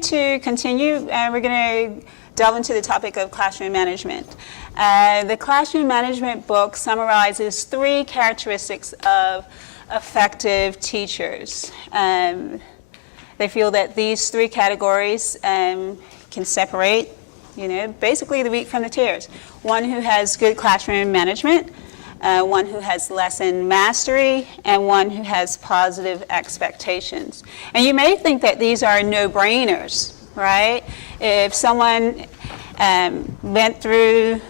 going to continue, and we're going to delve into the topic of classroom management. The classroom management book summarizes 3 characteristics of effective teachers. They feel that these 3 categories can separate, basically the wheat from the tares. One who has good classroom management, one who has lesson mastery, and one who has positive expectations. And you may think that these are no-brainers, right? If someone went through,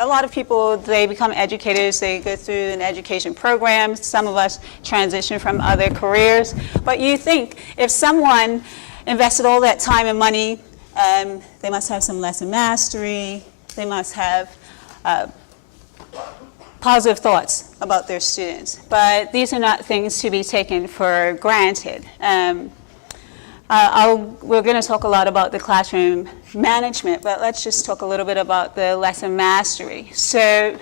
a lot of people, they become educators, they go through an education program. Some of us transition from other careers. But you think if someone invested all that time and money, they must have some lesson mastery, they must have positive thoughts about their students. But these are not things to be taken for granted. We're going to talk a lot about the classroom management, but let's just talk a little bit about the lesson mastery. So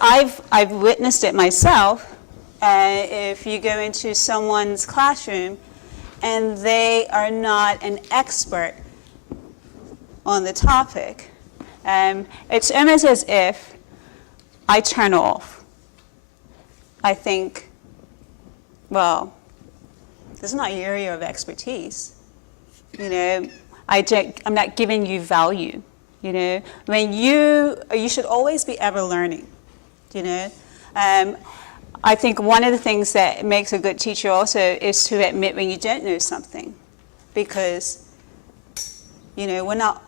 I've witnessed it myself. If you go into someone's classroom and they are not an expert on the topic, it's almost as if I turn off. I think, well, this is not your area of expertise. I'm not giving you value. When you should always be ever learning. I think one of the things that makes a good teacher also is to admit when you don't know something, because we're not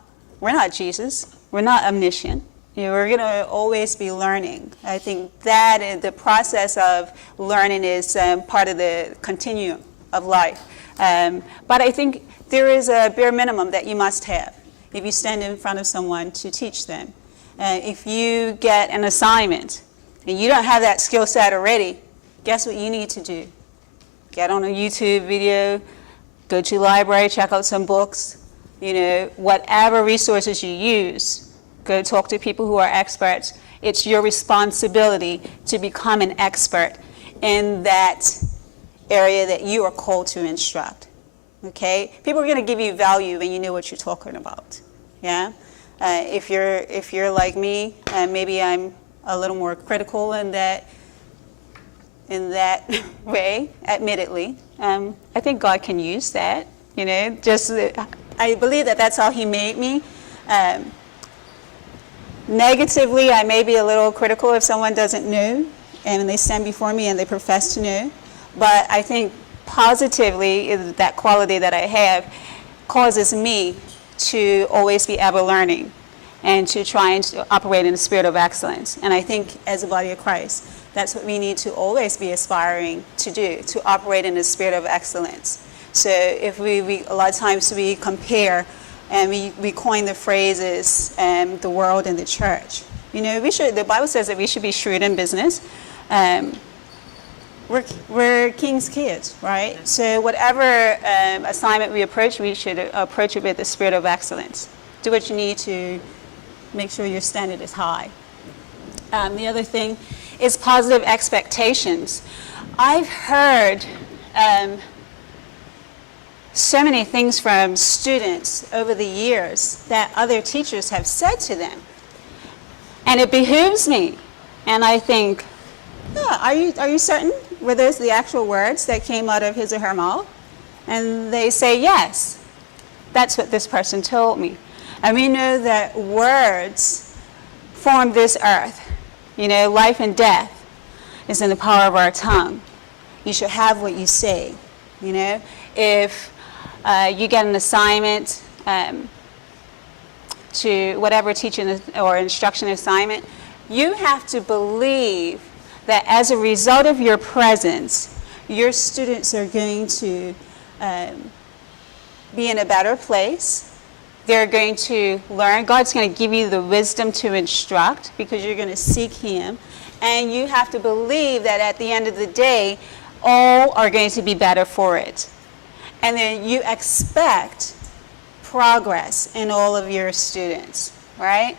Jesus. We're not omniscient. We're going to always be learning. I think that the process of learning is part of the continuum of life. But I think there is a bare minimum that you must have if you stand in front of someone to teach them. If you get an assignment and you don't have that skill set already, guess what you need to do? Get on a YouTube video, go to the library, check out some books, whatever resources you use, go talk to people who are experts. It's your responsibility to become an expert in that area that you are called to instruct. Okay? People are going to give you value when you know what you're talking about. Yeah? If you're like me, maybe I'm a little more critical in that way, admittedly. I think God can use that. I believe that that's how He made me. Negatively, I may be a little critical if someone doesn't know and they stand before me and they profess to know. But I think positively, that quality that I have causes me to always be ever learning and to try and operate in a spirit of excellence. And I think as a body of Christ, that's what we need to always be aspiring to do, to operate in a spirit of excellence. So if we a lot of times we compare and we coin the phrases, the world and the church. The Bible says that we should be shrewd in business. We're king's kids, right? So whatever assignment we approach, we should approach it with the spirit of excellence. Do what you need to make sure your standard is high. The other thing is positive expectations. I've heard so many things from students over the years that other teachers have said to them. And it behooves me. And I think, are you certain? Were those the actual words that came out of his or her mouth? And they say, yes, that's what this person told me. And we know that words form this earth. Life and death is in the power of our tongue. You should have what you say. If you get an assignment to whatever teaching or instruction assignment, you have to believe that as a result of your presence, your students are going to be in a better place. They're going to learn. God's going to give you the wisdom to instruct because you're going to seek Him. And you have to believe that at the end of the day, all are going to be better for it. And then you expect progress in all of your students, right?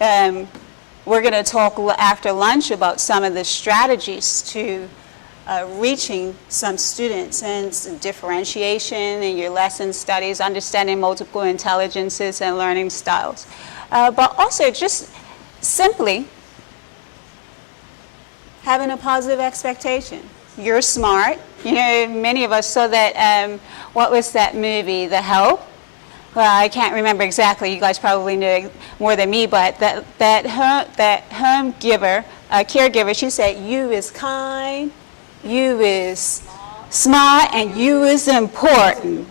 We're going to talk after lunch about some of the strategies to reaching some students, and differentiation in your lesson studies, understanding multiple intelligences and learning styles. But also just simply having a positive expectation. You're smart. You know, many of us saw that, what was that movie, The Help? Well, I can't remember exactly. You guys probably know it more than me, but that home giver, caregiver, she said, you is kind, you is smart, and you is important.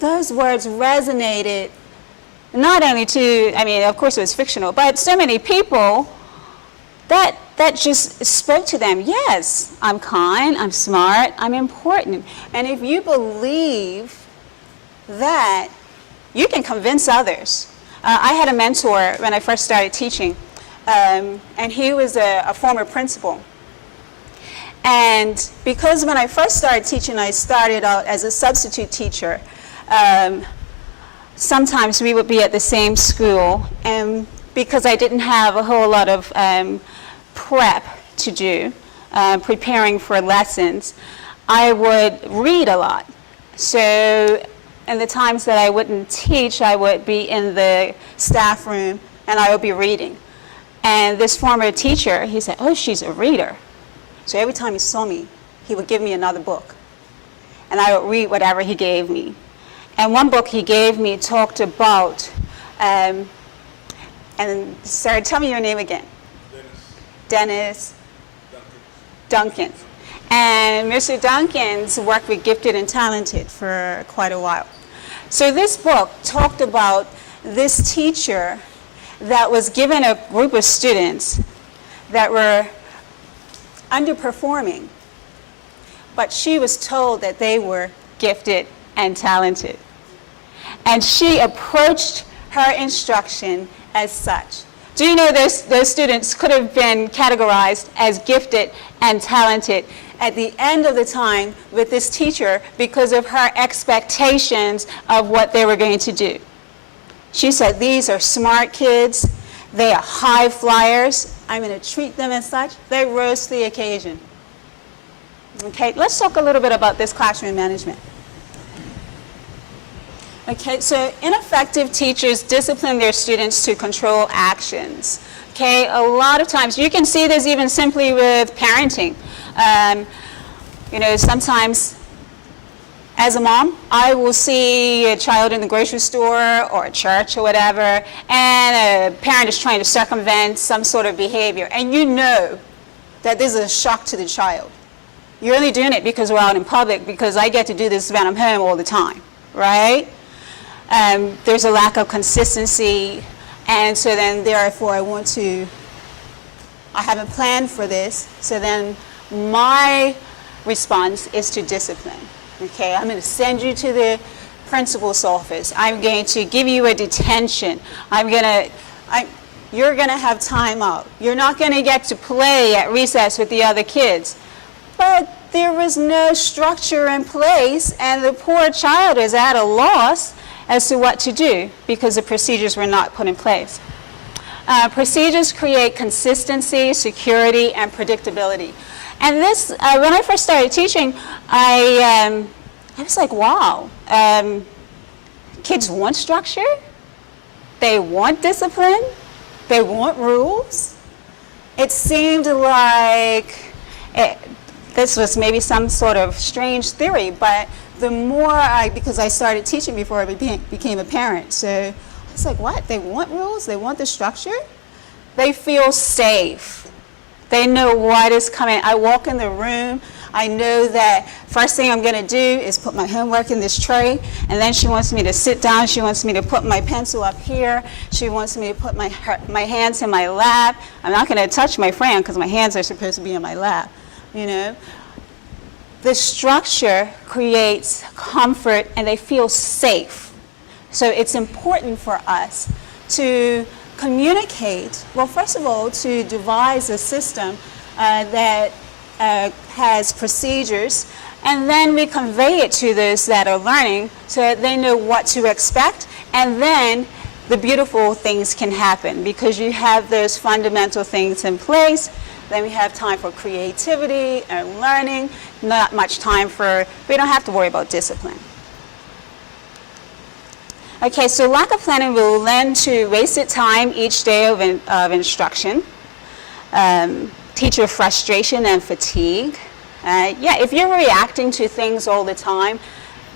Those words resonated not only to, I mean, of course it was fictional, but so many people that just spoke to them. Yes, I'm kind, I'm smart, I'm important. And if you believe that, you can convince others. I had a mentor when I first started teaching, and he was a former principal. And because when I first started teaching, I started out as a substitute teacher. Sometimes we would be at the same school, and because I didn't have a whole lot of prep to do, preparing for lessons, I would read a lot. So in the times that I wouldn't teach, I would be in the staff room and I would be reading. And this former teacher, he said, oh, she's a reader. So every time he saw me, he would give me another book. And I would read whatever he gave me. And one book he gave me talked about, and Sarah, tell me your name again. Dennis Duncan. And Mr. Duncan's worked with gifted and talented for quite a while. So this book talked about this teacher that was given a group of students that were underperforming, but she was told that they were gifted and talented. And she approached her instruction as such. Do you know those students could have been categorized as gifted and talented at the end of the time with this teacher because of her expectations of what they were going to do. She said, these are smart kids, they are high flyers, I'm going to treat them as such. They rose to the occasion. Okay, let's talk a little bit about this classroom management. Okay, so ineffective teachers discipline their students to control actions. Okay, a lot of times, you can see this even simply with parenting. You know, sometimes as a mom, I will see a child in the grocery store or a church or whatever, and a parent is trying to circumvent some sort of behavior, and you know that this is a shock to the child. You're only doing it because we're out in public, because I get to do this when I'm home all the time, right? There's a lack of consistency, and so then therefore I haven't planned for this, so then my response is to discipline. Okay, I'm going to send you to the principal's office. I'm going to give you a detention. You're going to have time out. You're not going to get to play at recess with the other kids. But there was no structure in place, and the poor child is at a loss as to what to do because the procedures were not put in place. Procedures create consistency, security, and predictability. And this, when I first started teaching, I was like, wow, kids want structure, they want discipline, they want rules. It seemed like this was maybe some sort of strange theory, but the more because I started teaching before I became a parent, so I was like, what? They want rules? They want the structure? They feel safe. They know what is coming. I walk in the room, I know that first thing I'm going to do is put my homework in this tray, and then she wants me to sit down, she wants me to put my pencil up here, she wants me to put my hands in my lap. I'm not going to touch my fan because my hands are supposed to be in my lap, you know. The structure creates comfort and they feel safe. So it's important for us to communicate, well, first of all, to devise a system that has procedures, and then we convey it to those that are learning so that they know what to expect, and then the beautiful things can happen because you have those fundamental things in place. Then we have time for creativity and learning, not much time we don't have to worry about discipline. Okay, so lack of planning will lend to wasted time each day of instruction, teacher frustration and fatigue. If you're reacting to things all the time,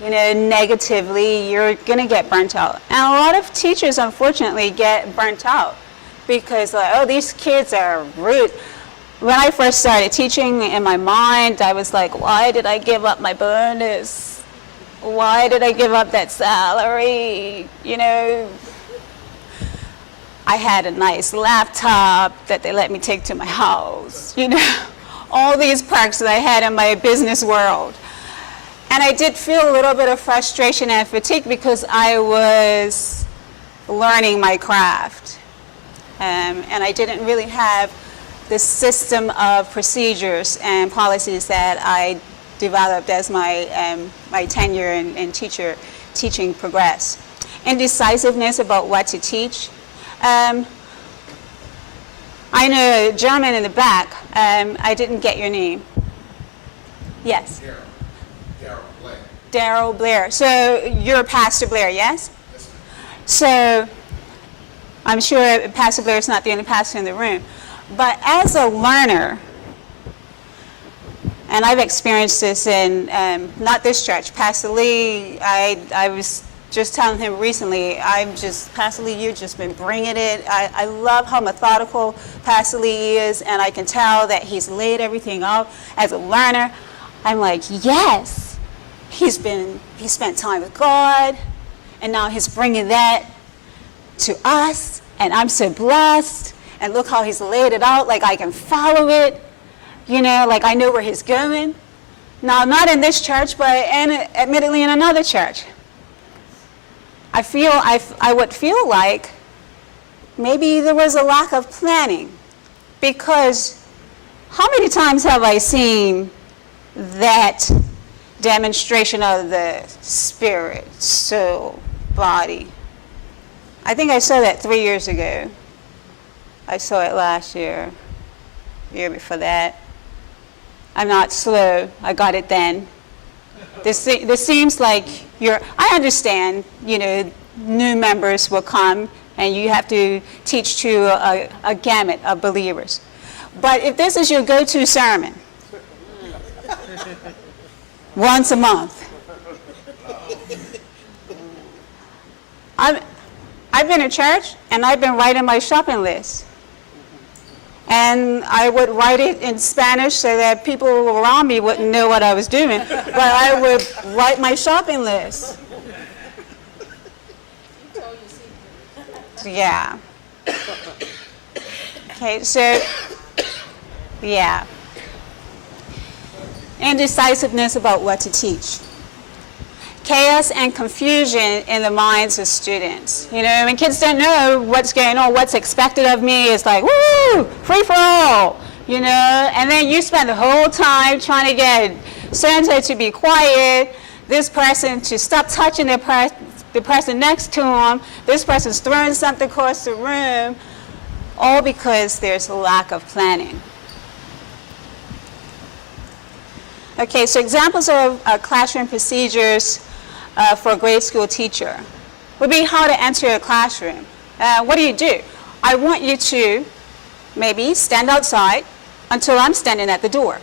negatively, you're going to get burnt out. And a lot of teachers, unfortunately, get burnt out because, these kids are rude. When I first started teaching, in my mind, I was like, why did I give up my bonus? Why did I give up that salary? I had a nice laptop that they let me take to my house, all these perks that I had in my business world. And I did feel a little bit of frustration and fatigue because I was learning my craft. And I didn't really have the system of procedures and policies that I developed as my tenure and teaching progressed. Indecisiveness about what to teach. I know a gentleman in the back, I didn't get your name. Yes? Daryl Blair. So you're Pastor Blair, yes? Yes. So I'm sure Pastor Blair is not the only pastor in the room. But as a learner, and I've experienced this in not this church, Pastor Lee, I was just telling him recently, Pastor Lee, you've just been bringing it. I love how methodical Pastor Lee is, and I can tell that he's laid everything out. As a learner, I'm like, yes. He spent time with God, and now he's bringing that to us, and I'm so blessed, and look how he's laid it out, like I can follow it, like I know where he's going. Now, not in this church, but admittedly in another church. I would feel like maybe there was a lack of planning, because how many times have I seen that demonstration of the spirit, soul, body? I think I saw that 3 years ago. I saw it last year, year before that. I'm not slow. I got it then. This seems like I understand, new members will come and you have to teach to a gamut of believers. But if this is your go-to sermon, once a month. I've been to church and I've been writing my shopping list. And I would write it in Spanish so that people around me wouldn't know what I was doing. But I would write my shopping list. Yeah. Okay, so, yeah. Indecisiveness about what to teach. Chaos and confusion in the minds of students. When kids don't know what's going on, what's expected of me, it's like, woo, free for all, and then you spend the whole time trying to get so-and-so to be quiet, this person to stop touching the person next to them, this person's throwing something across the room, all because there's a lack of planning. Okay, so examples of classroom procedures for a grade school teacher would be how to enter a classroom. What do? I want you to maybe stand outside until I'm standing at the door.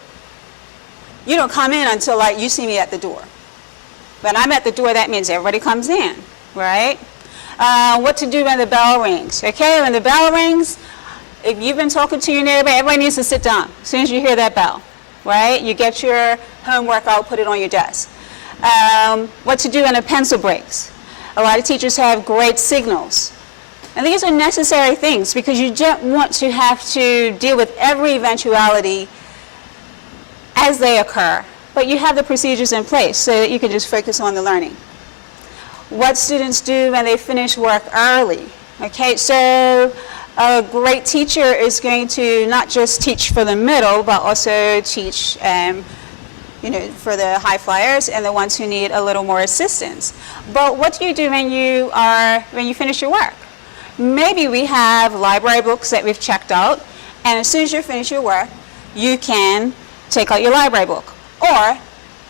You don't come in until you see me at the door. When I'm at the door, that means everybody comes in, right? What to do when the bell rings. Okay, when the bell rings, if you've been talking to your neighbor, everybody needs to sit down as soon as you hear that bell. Right? You get your homework out, put it on your desk. What to do when a pencil breaks. A lot of teachers have great signals. And these are necessary things because you don't want to have to deal with every eventuality as they occur. But you have the procedures in place so that you can just focus on the learning. What students do when they finish work early. Okay, so a great teacher is going to not just teach for the middle, but also teach for the high flyers and the ones who need a little more assistance. But what do you do when you finish your work? Maybe we have library books that we've checked out, and as soon as you finish your work, you can take out your library book. Or,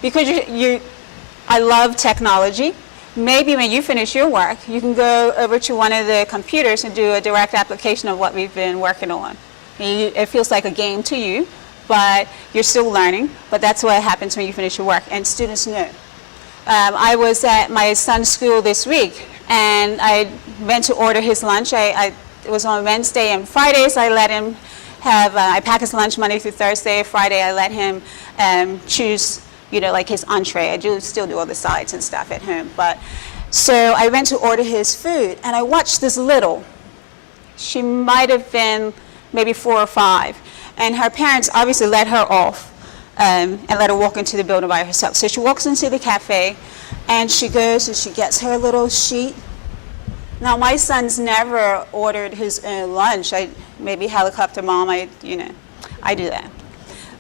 because I love technology, maybe when you finish your work, you can go over to one of the computers and do a direct application of what we've been working on. It feels like a game to you, but you're still learning, but that's what happens when you finish your work, and students know. I was at my son's school this week, and I went to order his lunch. It was on Wednesday and Fridays. I let him have, I pack his lunch Monday through Thursday. Friday, I let him choose, like his entree. I still do all the sides and stuff at home. But so I went to order his food, and I watched this little. She might have been maybe 4 or 5, and her parents obviously let her off. And let her walk into the building by herself. So she walks into the cafe, and she goes and she gets her little sheet. Now, my son's never ordered his own lunch. Maybe helicopter mom, I do that.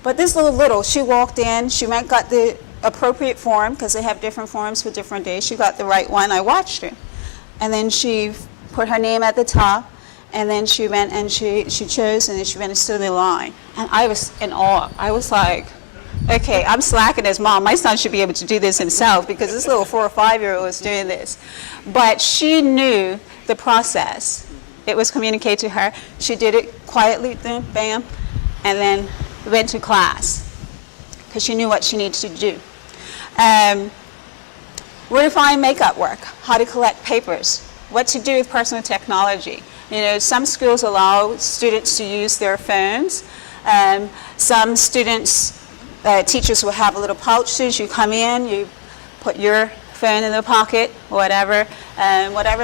But this little, she walked in, she went, got the appropriate form, because they have different forms for different days. She got the right one. I watched her. And then she put her name at the top, and then she went and she chose, and then she went and stood in line. And I was in awe. I was like, okay, I'm slacking as mom. My son should be able to do this himself, because this little 4 or 5-year-old is doing this. But she knew the process. It was communicated to her. She did it quietly, then bam, and then went to class, because she knew what she needed to do. Where to find makeup work, how to collect papers, what to do with personal technology. Some schools allow students to use their phones. Some students, teachers will have a little pouch. As soon as you come in, you put your phone in the pocket, whatever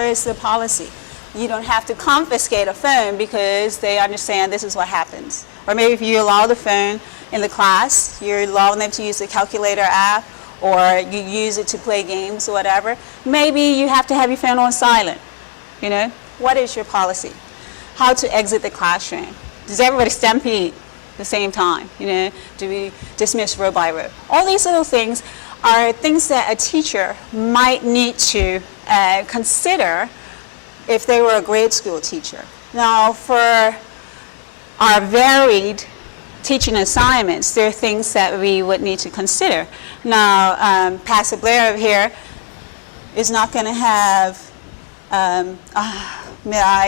is the policy. You don't have to confiscate a phone, because they understand this is what happens. Or maybe if you allow the phone in the class, you're allowing them to use the calculator app, or you use it to play games or whatever. Maybe you have to have your phone on silent. What is your policy? How to exit the classroom? Does everybody stampede at the same time? Do we dismiss row by row? All these little things are things that a teacher might need to consider if they were a grade school teacher. Now, for our varied teaching assignments, there are things that we would need to consider. Now, Pastor Blair over here is not going to have, I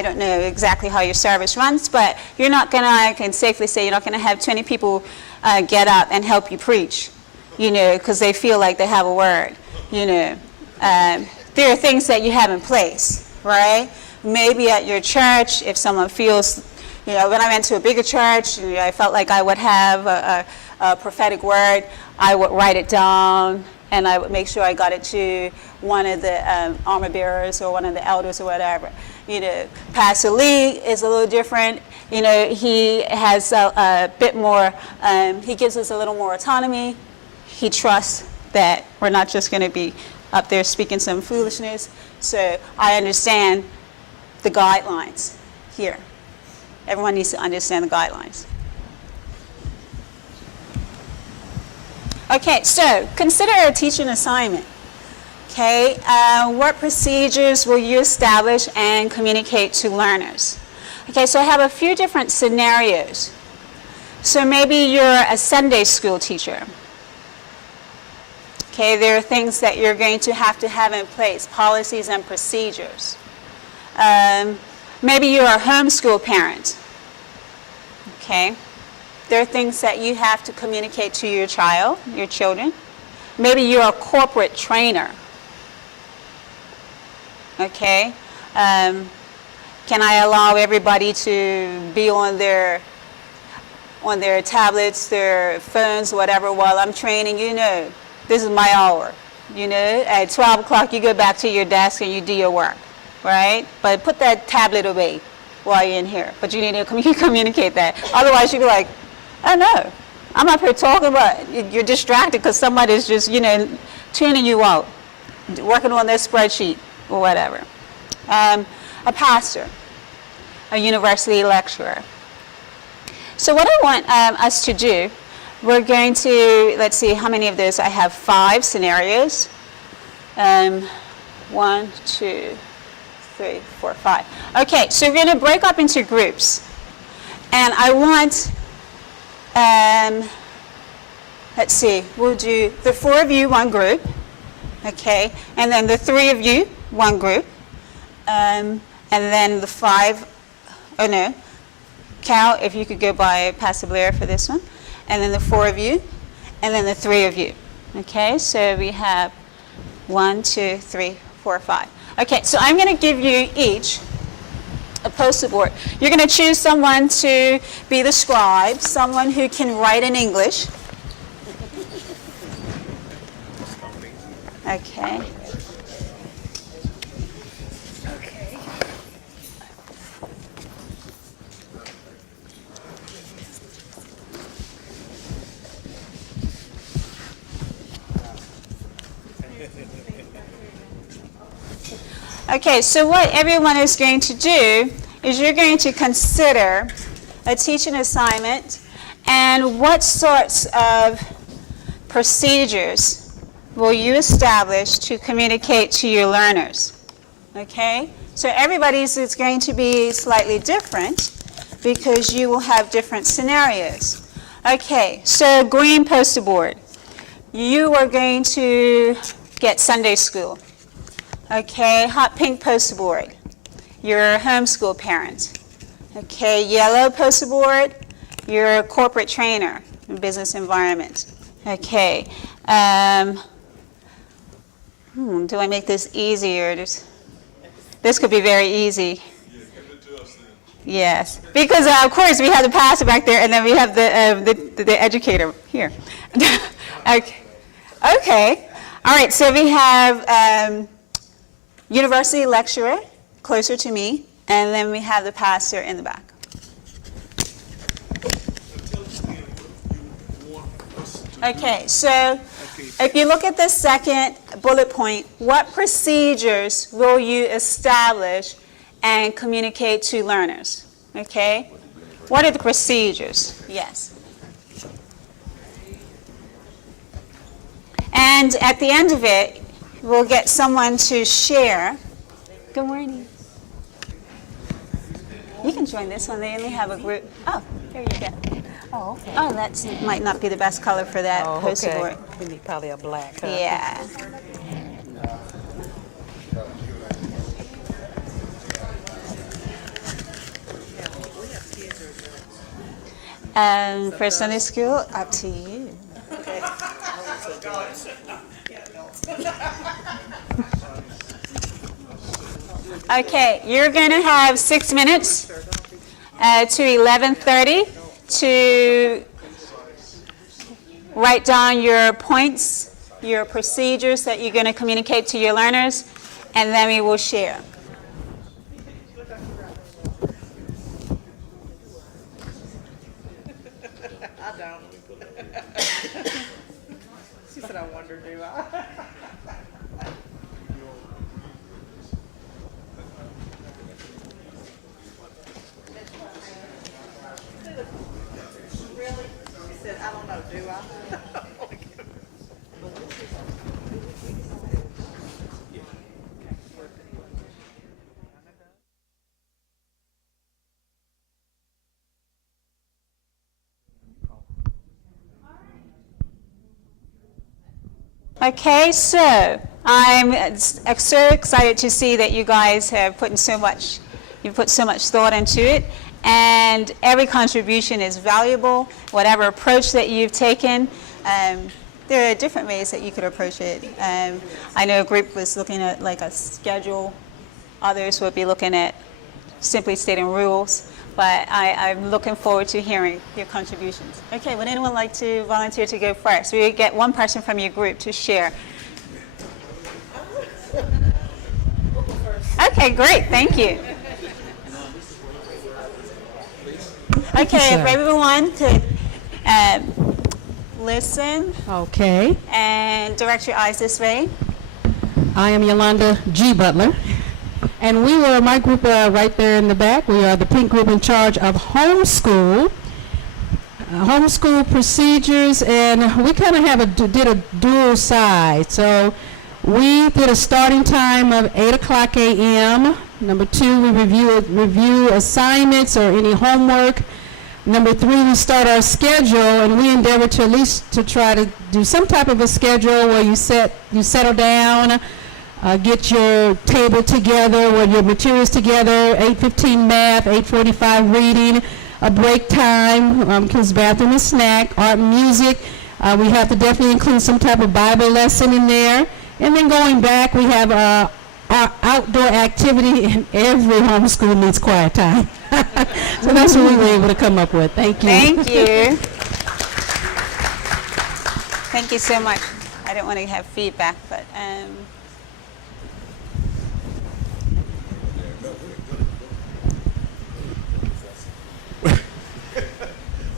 don't know exactly how your service runs, but you're not going to, I can safely say, you're not going to have 20 people get up and help you preach, because they feel like they have a word, There are things that you have in place, right? Maybe at your church, if someone feels, when I went to a bigger church, I felt like I would have a prophetic word, I would write it down, and I would make sure I got it to one of the armor bearers or one of the elders or whatever. Pastor Lee is a little different. He has a bit more, he gives us a little more autonomy. He trusts that we're not just going to be up there speaking some foolishness. So I understand the guidelines here. Everyone needs to understand the guidelines. Okay, so consider a teaching assignment. Okay, what procedures will you establish and communicate to learners? Okay, so I have a few different scenarios. So maybe you're a Sunday school teacher. Okay, there are things that you're going to have in place, policies and procedures. Maybe you're a homeschool parent. Okay, there are things that you have to communicate to your child, your children. Maybe you're a corporate trainer. Okay, can I allow everybody to be on their tablets, their phones, whatever, while I'm training? This is my hour. At 12 o'clock you go back to your desk and you do your work, right? But put that tablet away while you're in here. But you need to communicate that. Otherwise you'll be like, oh no, I'm up here talking, but you're distracted because somebody's just, tuning you out, working on their spreadsheet or whatever. A pastor, a university lecturer. So what I want us to do, we're going to, let's see how many of those. I have 5 scenarios. 1, 2, 3, 4, 5. Okay, so we're going to break up into groups. And I want, let's see, we'll do the 4 of you, one group. Okay, and then the 3 of you, one group. And then the 5, oh no, Cal, if you could go by Pastor Blair for this one. And then the 4 of you, and then the 3 of you. Okay, so we have 1, 2, 3, 4, 5. Okay, so I'm going to give you each a poster board. You're going to choose someone to be the scribe, someone who can write in English. Okay. Okay, so what everyone is going to do is you're going to consider a teaching assignment and what sorts of procedures will you establish to communicate to your learners. Okay? So everybody's is going to be slightly different because you will have different scenarios. Okay, so green poster board. You are going to get Sunday school. Okay, hot pink poster board. You're a homeschool parent. Okay, yellow poster board. You're a corporate trainer in business environment. Okay. Do I make this easier? This could be very easy. Yes, because of course we have the pastor back there, and then we have the educator here. Okay. Okay. All right. So we have university lecturer closer to me, and then we have the pastor in the back. Okay. So if you look at the second bullet point, what procedures will you establish and communicate to learners? Okay? What are the procedures? Yes. And at the end of it, we'll get someone to share. Good morning. You can join this one. They only have a group. Oh, here you go. Oh, okay. Oh, that might not be the best color for that poster okay. board. We need probably a black. Huh? Yeah. For Sunday school, up to you. Okay, you're going to have 6 minutes to 11:30 to write down your points, your procedures that you're going to communicate to your learners, and then we will share. I don't. She said, I wonder, do I? Really? She said, I don't know, do I? Okay, so I'm so excited to see that you guys have put so much thought into it, and every contribution is valuable. Whatever approach that you've taken, there are different ways that you could approach it. I know a group was looking at like a schedule. Others would be looking at simply stating rules. But I'm looking forward to hearing your contributions. Okay, would anyone like to volunteer to go first? We get one person from your group to share. Okay, great, thank you. Okay, if everyone could listen. Okay. And direct your eyes this way. I am Yolanda G. Butler. And my group right there in the back, we are the pink group in charge of homeschool procedures, and we kind of did a dual side. So we did a starting time of 8 o'clock a.m. Number 2, we review assignments or any homework. Number 3, we start our schedule, and we endeavor to at least to try to do some type of a schedule where you settle down, get your table together, with your materials together, 8:15 math, 8:45 reading, a break time, kids' bathroom and snack, art and music. We have to definitely include some type of Bible lesson in there. And then going back, we have our outdoor activity, and every homeschool needs quiet time. So that's what we were able to come up with. Thank you. Thank you. Thank you so much. I don't want to have feedback, but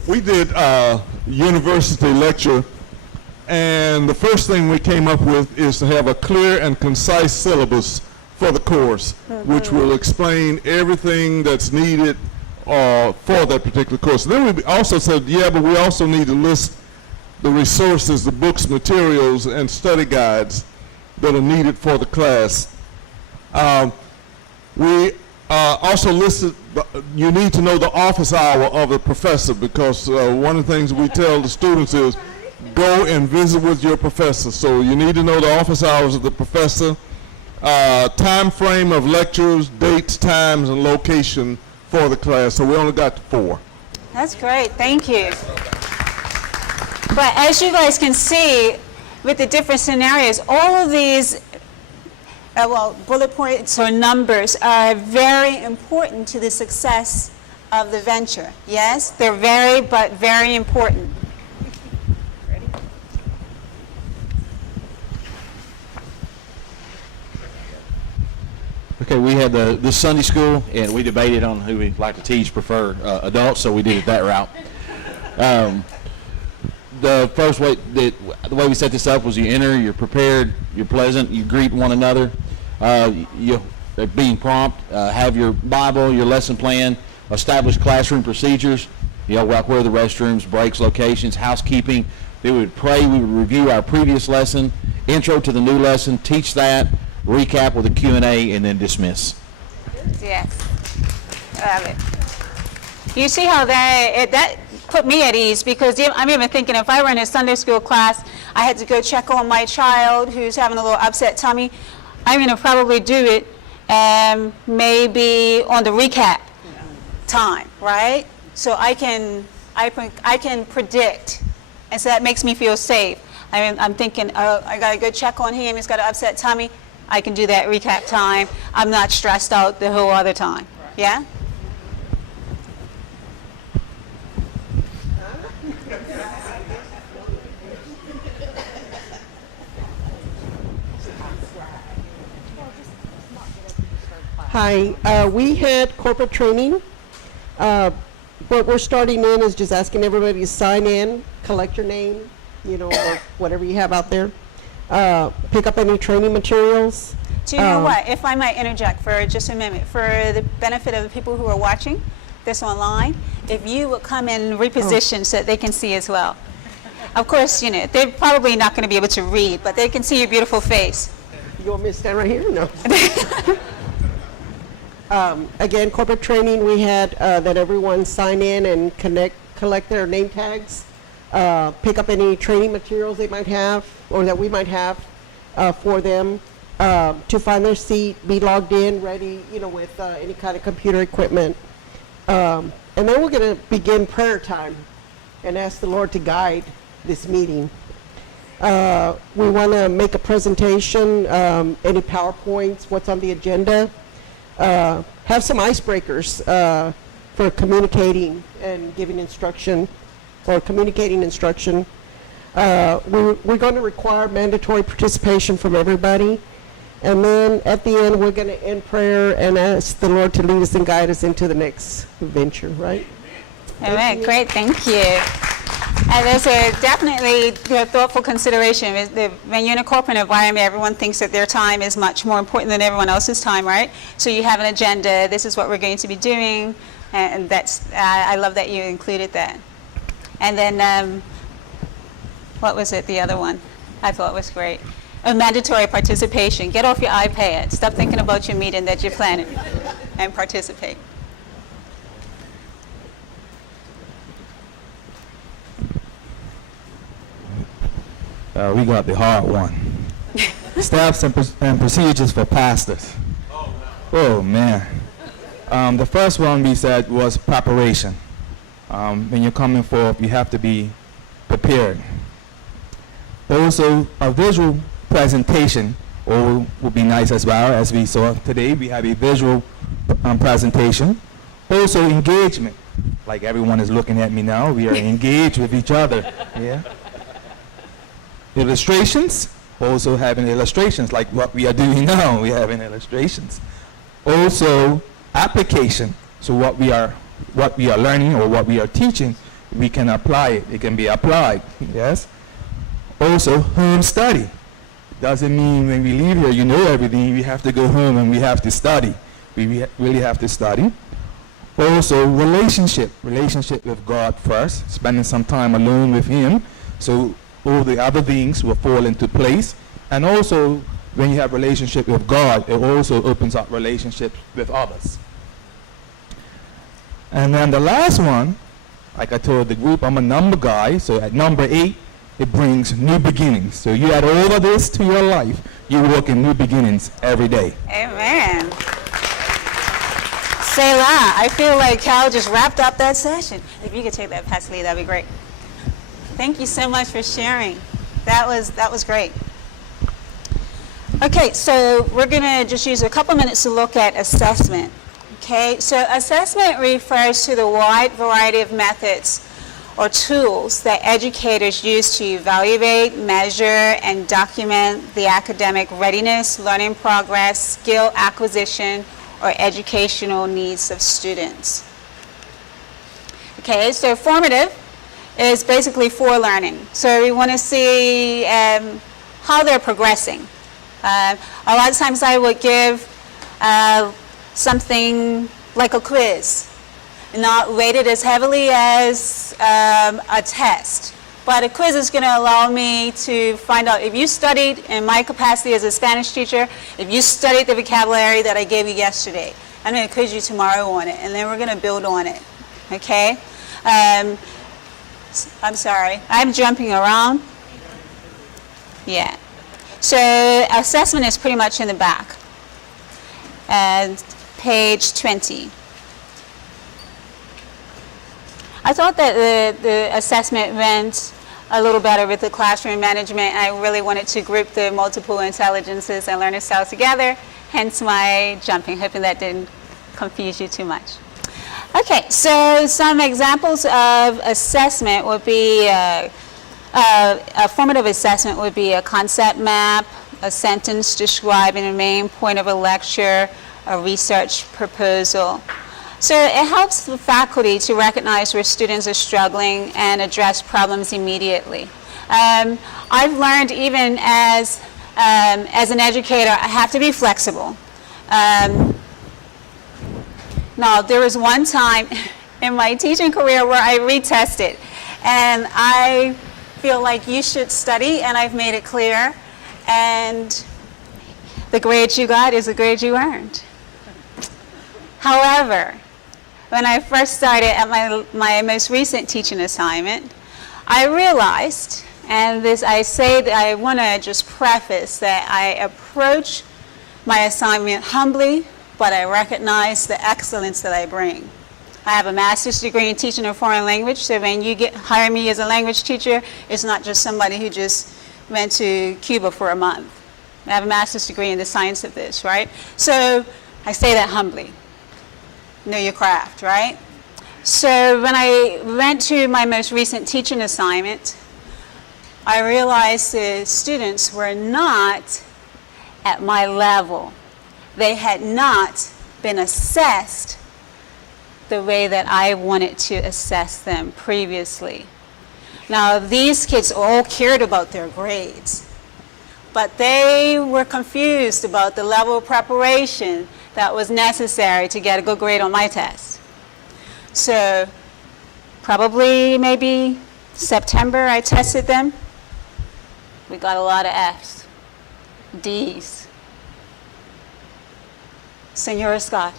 We did a university lecture, and the first thing we came up with is to have a clear and concise syllabus for the course, which will explain everything that's needed for that particular course. Then we also said, yeah, but we also need to list the resources, the books, materials, and study guides that are needed for the class. We also listed, you need to know the office hour of the professor, because one of the things we tell the students is go and visit with your professor. So you need to know the office hours of the professor, time frame of lectures, dates, times, and location for the class. So we only got 4. that's great. Thank you. But as you guys can see, with the different scenarios, all of these bullet points or numbers are very important to the success of the venture. Yes, they're very important. Okay, we had the Sunday school, and we debated on who we'd like to teach, prefer adults, so we did it that route. The first way, the way we set this up was you enter, you're prepared, you're pleasant, you greet one another, you're being prompt, have your Bible, your lesson plan, establish classroom procedures, like where the restrooms, breaks, locations, housekeeping. We would pray, we would review our previous lesson, intro to the new lesson, teach that, recap with a Q&A, and then dismiss. Yes. Love it. You see how that put me at ease, because I'm even thinking if I were in a Sunday school class, I had to go check on my child who's having a little upset tummy. I'm going to probably do it maybe on the recap time, right? So I can predict, and so that makes me feel safe. I'm thinking, oh, I got to go check on him. He's got an upset tummy. I can do that recap time. I'm not stressed out the whole other time. Yeah? Hi, we had corporate training. What we're starting in is just asking everybody to sign in, collect your name, or whatever you have out there. Pick up any training materials. Do you know what? If I might interject for just a minute, for the benefit of the people who are watching this online, if you would come in reposition so that they can see as well. Of course, they're probably not going to be able to read, but they can see your beautiful face. You want me to stand right here? No. Again, corporate training, we had that everyone sign in and collect their name tags, pick up any training materials they might have or that we might have for them to find their seat, be logged in, ready, with any kind of computer equipment. And then we're going to begin prayer time and ask the Lord to guide this meeting. We want to make a presentation, any PowerPoints, what's on the agenda. Have some icebreakers for communicating and giving instruction or communicating instruction. We're going to require mandatory participation from everybody. And then at the end, we're going to end prayer and ask the Lord to lead us and guide us into the next venture, right? All right, great, thank you. And there's definitely thoughtful consideration. When you're in a corporate environment, everyone thinks that their time is much more important than everyone else's time, right? So you have an agenda, this is what we're going to be doing, and I love that you included that. And then, what was it, the other one? I thought was great. Oh, mandatory participation. Get off your iPad. Stop thinking about your meeting that you're planning and participate. We got the hard one. Steps and procedures for pastors. Oh man. The first one we said was preparation. When you're coming forth, you have to be prepared. Also, a visual presentation would be nice as well. As we saw today, we have a visual presentation. Also, engagement. Like everyone is looking at me now, we are engaged with each other. Yeah. Illustrations. Also having illustrations like what we are doing now. We having illustrations. Also, application. So what we are learning or what we are teaching, we can apply it. It can be applied. Yes. Also, home study. Doesn't mean when we leave here, you know everything. We have to go home and we have to study. We really have to study. Also, relationship with God first, spending some time alone with Him. So all the other things will fall into place. And also, when you have relationship with God, it also opens up relationships with others. And then the last one, like I told the group, I'm a number guy, so at number 8, it brings new beginnings. So you add all of this to your life, you work in new beginnings every day. Amen. Selah. I feel like Cal just wrapped up that session. If you could take that, Pastor Lee, that'd be great. Thank you so much for sharing. That was great. Okay, so we're going to just use a couple minutes to look at assessment. Okay, so assessment refers to the wide variety of methods or tools that educators use to evaluate, measure, and document the academic readiness, learning progress, skill acquisition, or educational needs of students. Okay, so formative is basically for learning. So we want to see how they're progressing. A lot of times I would give something like a quiz, not weighted as heavily as a test. But a quiz is going to allow me to find out if you studied, in my capacity as a Spanish teacher, if you studied the vocabulary that I gave you yesterday. I'm going to quiz you tomorrow on it, and then we're going to build on it. Okay? I'm sorry, I'm jumping around. Yeah. So assessment is pretty much in the back. And page 20. I thought that the assessment went a little better with the classroom management. I really wanted to group the multiple intelligences and learning styles together, hence my jumping, hoping that didn't confuse you too much. Okay, so some examples of assessment would be, a formative assessment would be a concept map, a sentence describing the main point of a lecture, a research proposal. So it helps the faculty to recognize where students are struggling and address problems immediately. I've learned even as an educator, I have to be flexible. Now, there was one time in my teaching career where I retested, and I feel like you should study, and I've made it clear, and the grade you got is the grade you earned. However, when I first started at my most recent teaching assignment, I realized, and this I say that I want to just preface that I approach my assignment humbly, but I recognize the excellence that I bring. I have a master's degree in teaching a foreign language, so when you hire me as a language teacher, it's not just somebody who just went to Cuba for a month. I have a master's degree in the science of this, right? So I say that humbly. Know your craft, right? So when I went to my most recent teaching assignment, I realized the students were not at my level. They had not been assessed the way that I wanted to assess them previously. Now, these kids all cared about their grades, but they were confused about the level of preparation that was necessary to get a good grade on my test. So probably maybe September I tested them. We got a lot of Fs. D's. Senora Scott.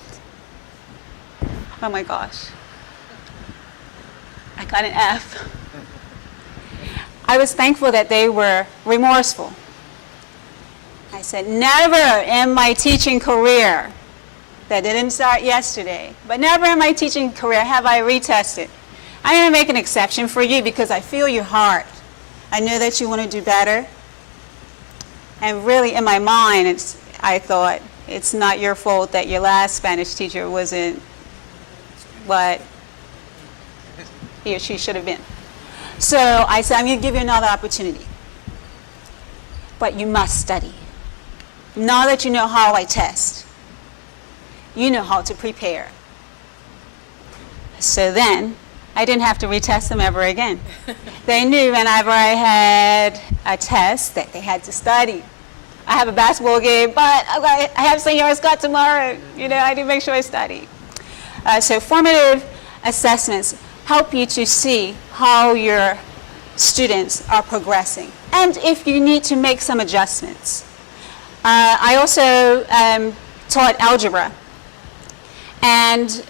Oh my gosh. I got an F. I was thankful that they were remorseful. I said, never in my teaching career, that didn't start yesterday, but never in my teaching career have I retested. I'm going to make an exception for you because I feel your heart. I know that you want to do better. And really, in my mind, I thought, it's not your fault that your last Spanish teacher wasn't what he or she should have been. So I said, I'm going to give you another opportunity. But you must study. Now that you know how I test, you know how to prepare. So then, I didn't have to retest them ever again. They knew whenever I had a test that they had to study. I have a basketball game, but I have Senora Scott tomorrow. You know, I need to make sure I study. So formative assessments help you to see how your students are progressing, and if you need to make some adjustments. I also taught algebra, and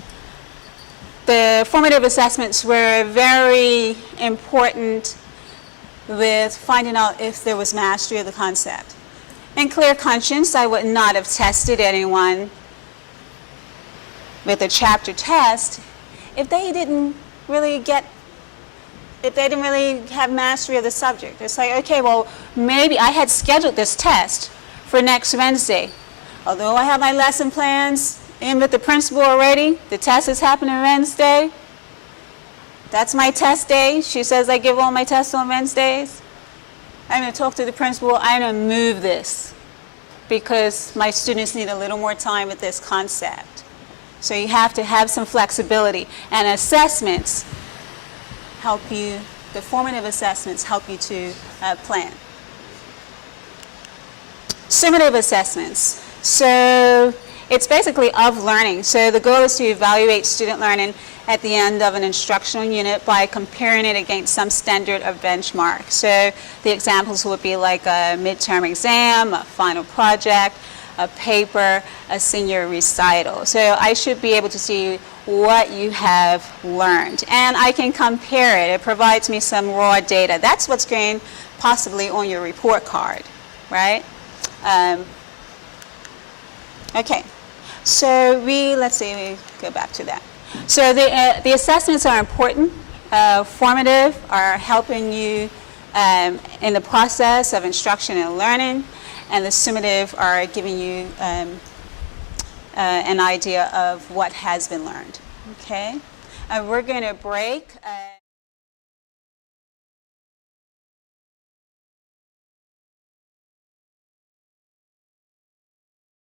the formative assessments were very important with finding out if there was mastery of the concept. In clear conscience, I would not have tested anyone with a chapter test if they didn't really have mastery of the subject. It's like, okay, well, maybe I had scheduled this test for next Wednesday. Although I have my lesson plans in with the principal already, the test is happening Wednesday. That's my test day. She says I give all my tests on Wednesdays. I'm going to talk to the principal. I'm going to move this because my students need a little more time with this concept. So you have to have some flexibility. And assessments help you, the formative assessments help you to plan. Summative assessments. So it's basically of learning. So the goal is to evaluate student learning at the end of an instructional unit by comparing it against some standard or benchmark. So the examples would be like a midterm exam, a final project, a paper, a senior recital. So I should be able to see what you have learned. And I can compare it. It provides me some raw data. That's what's going possibly on your report card, right? Okay. So let's see, we go back to that. So the assessments are important. Formative are helping you in the process of instruction and learning, and the summative are giving you an idea of what has been learned. Okay? We're going to break.